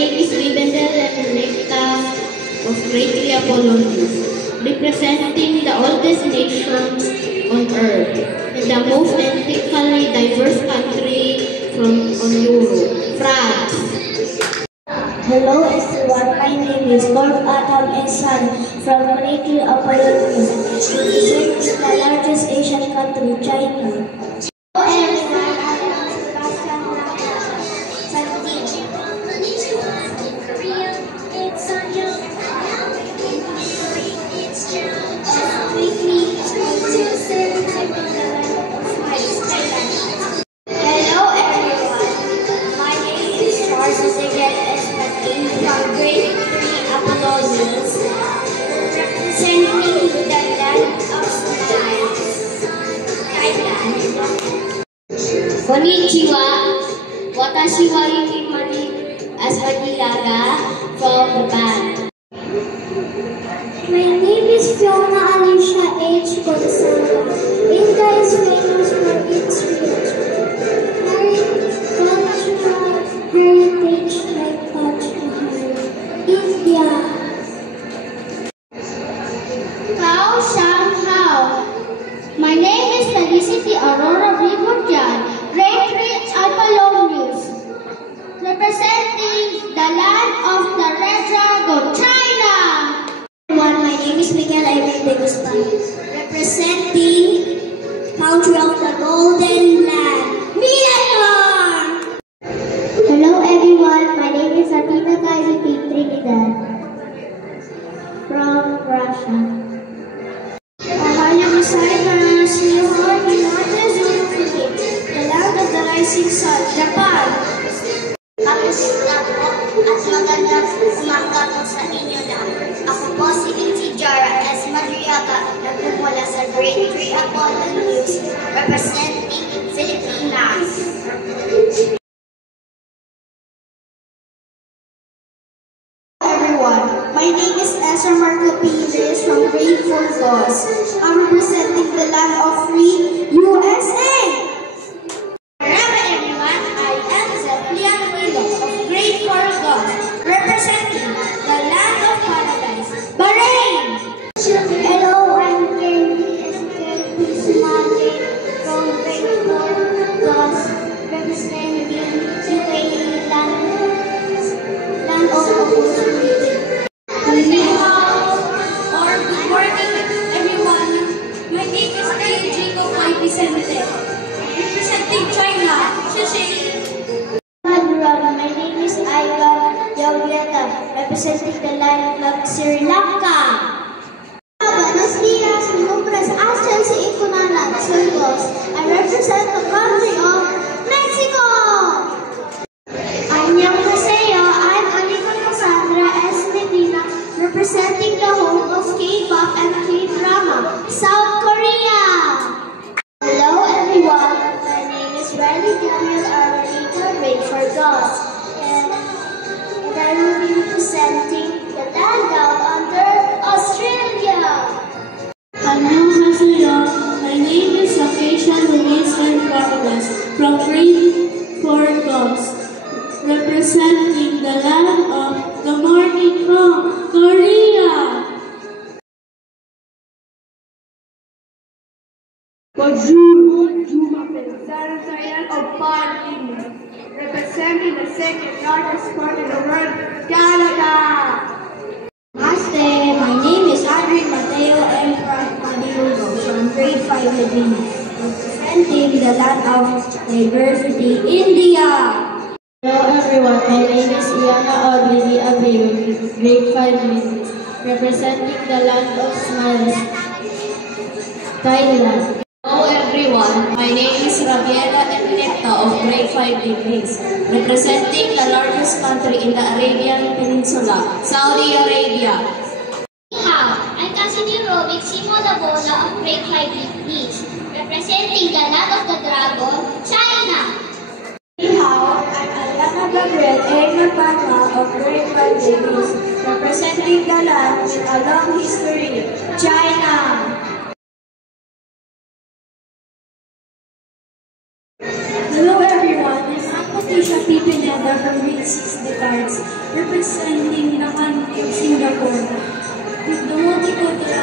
name is Ribendel Necta of Great Apollonis, representing the oldest nation on earth and the most ethnically diverse country on Europe, France. Hello everyone, my name is Lord Adam Esan from Great Apollonis, representing the largest Asian country, China. Hello everyone, I am Sebastian Hello everyone, my name is Charles Ezekiel Espatin from Great Apollonis, representing the land of Thailand. Konnichiwa, watashi wa Yukimari Asmadiyaga from Japan. My name is Fiona Alicia H. Gonzaga. India is famous for its rich cultural heritage like Taj Mahal. India. Kao Shang Hao. My name is Felicity Aurora Ributian, Great Apollonis, representing the land of the Red Dragon, China. My name is Miguel Aymar de Guzman, representing country of the Golden Land, Myanmar. Hello everyone, my name is Atina Kaiziti Trinidad from Russia. The land of the rising sun, Japan. Kamusta po at magandang umaga po sa inyo lahat. Ako po si Intijara S. Madriaga, nagmumula sa Great Apollonis, representing Philippines. Everyone, my name is Ezra Marco Pires from Great Burgos. I'm representing the land of free USA. Representing the land of paradise, Bahrain. Hello, I'm Kenny Esquel from Great Burgos, representing UAE, land of opportunity. Good morning, everyone. My name is Jacob Vicente, representing China. My name is Aiga Yawieta, representing the land of Sri Lanka. Buenos dias, mi nombre es Ascensi Ikunala Surgos. I represent the country of Mexico. Annyeonghaseyo, I'm Anika Cassandra S. Medina, representing the home of K-pop and K-drama, South Korea. Hello everyone, my name is Riley Daniel Armanita Rainforgos. I will be representing the land down under Australia. Annyeonghaseyo, my name is Acacia Louise Vargas from Great Burgos, representing the land of the Morning Korea. Bonjour, je m'appelle Sarah Sayan of Parkin, representing the second largest sport in the world, Canada. Namaste, my name is Andre Mateo M. Madiugo from Grade 5 Lebanese, representing the land of diversity, India. Hello everyone, my name is Iana Audrey Abreu, Grade 5 Lebanese, representing the land of smiles, Thailand. Hello everyone, my name is Rabiela Enecta of Grade 5 Lebanese, representing the largest country in the Arabian Peninsula, Saudi Arabia. I'm Cassidy Robic Simolabola of Grade 5 Lebanese, representing the land of the dragon, China. I'm Aliana Gabriel A. Nagpata of Grade 5 Lebanese, representing the land with a long history, China. Hello everyone, this is Patricia P. Pineda from grade 6 Descartes, representing the country of Singapore. The multicultural